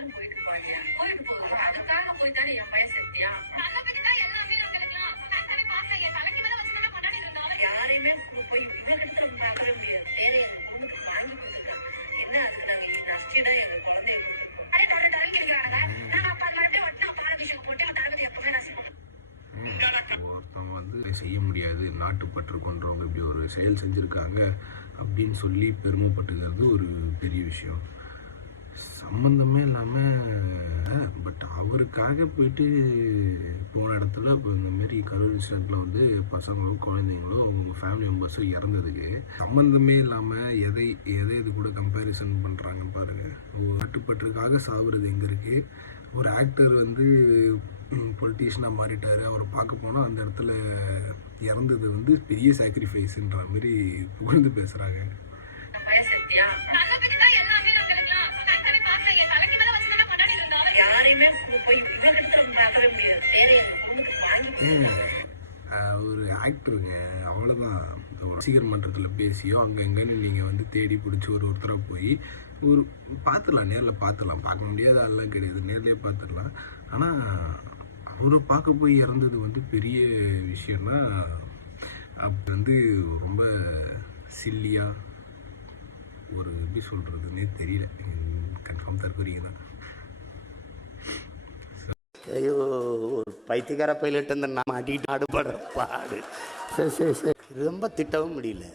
வேணாலும் போயிட்டு போறியா? போயிட்டு போதும். அதுக்காக போய் தானே என் பையன் செத்தியா? யாரையுமே போய் இவர்கிட்ட பார்க்கவே முடியாது. வேற எங்க பொண்ணுக்கு வாங்கி கொடுத்துருக்காங்க. என்ன அதுக்கு நாங்க நஷ்டிதான் எங்க குழந்தைய கொடுத்துருக்கோம். ஒருத்தவங்க வந்து செய்ய முடியாது, நாட்டுப்பற்று கொண்டவங்க இப்படி ஒரு செயல் செஞ்சுருக்காங்க அப்படின்னு சொல்லி பெருமைப்பட்டுக்கிறது ஒரு பெரிய விஷயம். சம்மந்தமே இல்லாமல் பட் அவருக்காக போயிட்டு போன இடத்துல இப்போ இந்தமாரி கரூர் இன்சிடெண்ட்டில் வந்து பசங்களோ குழந்தைங்களோ அவங்க ஃபேமிலி மெம்பர்ஸோ இறந்ததுக்கு சம்மந்தமே இல்லாமல் எதை இது கூட கம்பேரிசன் பண்ணுறாங்கன்னு பாருங்கள். நாட்டுப்பற்றுக்காக சாவுறது எங்கே இருக்குது? ஒரு ஆக்டர் வந்து பொலிட்டீஷியனாக மாறிட்டார், அவரை பார்க்க போனால் அந்த இடத்துல இறந்தது வந்து பெரிய சாக்ரிஃபைஸுன்ற மாதிரி புகழ்ந்து பேசுகிறாங்க. ஒரு ஆக்டருங்க, அவ்வளோதான். ரசிகர் மன்றத்தில் பேசியோ அங்கே எங்கன்னு நீங்கள் வந்து தேடி பிடிச்சி ஒருத்தராக போய் ஒரு பார்த்துடலாம், நேரில் பார்த்துடலாம். பார்க்க முடியாத ஆள்லாம் கிடையாது, நேர்லேயே பார்த்துடலாம். ஆனால் அவரை பார்க்க போய் இறந்தது வந்து பெரிய விஷயம்னா அப்போ வந்து ரொம்ப சில்லியாக ஒரு எப்படி சொல்கிறதுன்னே தெரியல. கன்ஃபார்ம் தற்கொலைங்க தான். ஐயோ, ஒரு பைத்தியக்கார பைலட் அந்த நம்ம அடிக்கிட்டு ஆடுபடுற பாடு. சரி ரொம்ப திட்டவும் முடியல.